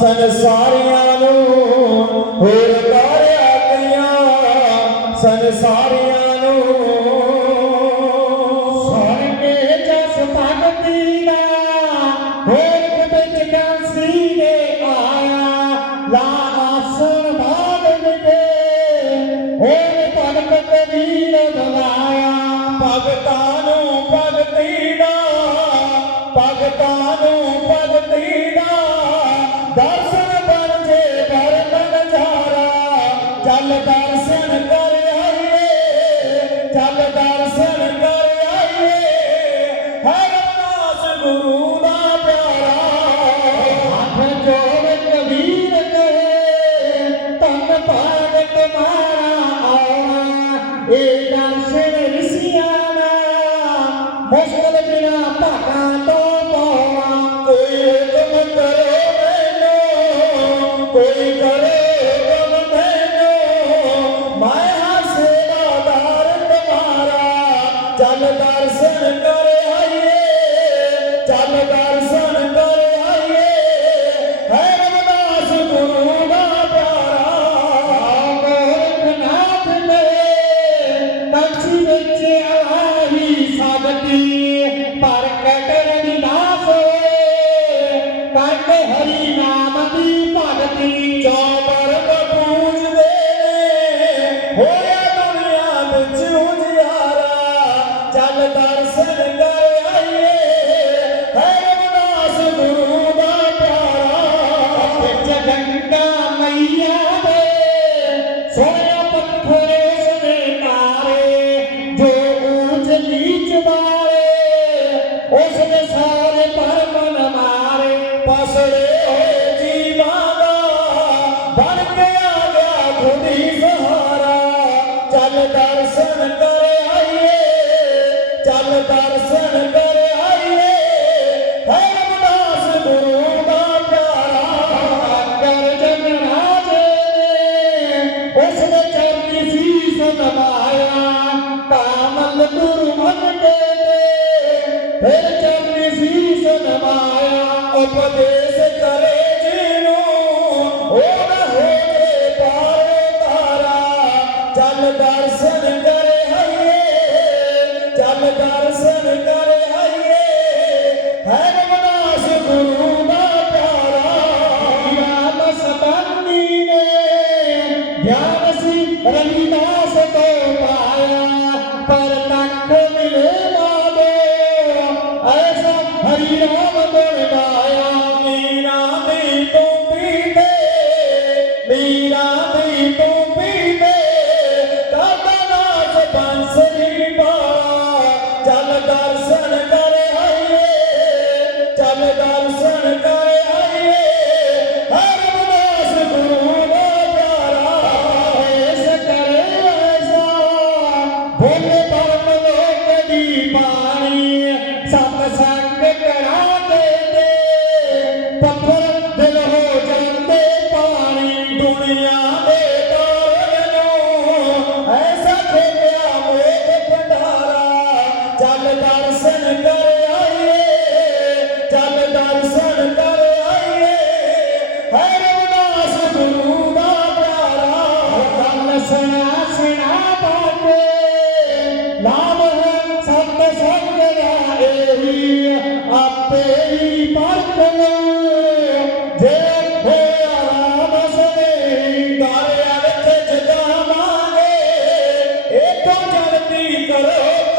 ਸੰਸਾਰੀਆਂ ਨੂੰ, ਹੋਰ ਤਾਰਿਆ ਗਈਆਂ ਸੰਸਾਰੀਆਂ ਨੂੰ। ਸੋਰਗੇ ਜਸ ਭਗਤੀ ਦਾ ਹੋਰ ਵਿੱਚ ਕਾਂਸੀ ਦੇ ਆਇਆ ਲਾ ਆਸਣ ਬਾਦ ਵਿਕੇ ਹੋਰ ਭਗਤ ਕਬੀਰ ਬੁਲਾਇਆ। ਭਗਤਾਂ ਨੂੰ ਭਗਤੀ ਦਾ ਭਗਤਾਂ ਨੂੰ Mas ada lagi nak. ਪਸੜੇ ਹੋਏ ਜੀਵਾਂ ਦਾ, ਬਣ ਕੇ ਆ ਗਿਆ ਖੁਦੀ ਸਹਾਰਾ। ਚੱਲ ਦਰਸ਼ਨ ਕਰ ਆਈਏ, ਚੱਲ ਦਰਸ਼ਨ ਕਰ ਗੁਰੂ ਦਾ ਪਿਆਰਾ, ਕਰ ਜਗਰਾਜ ਨੇ। ਉਸਨੇ ਚਰਨੀ ਸੀਸ ਨਵਾਇਆ ਕਾਮਲ ਗੁਰੂ ਮਨ ਕੇ ਫਿਰ ਚਰਨੀ ਸੀਸ ਨਵਾਇਆ ਉਪਦੇਸ਼ ਕਰੇ ਜਿਹਨੂੰ ਉਹ ਹੋ ਜੇ ਪਾਰ ਤਾਰਾ। ਚੱਲ ਦਰਸ਼ਨ ഏറ്റവും കാലത്തെ ഇക്കാലം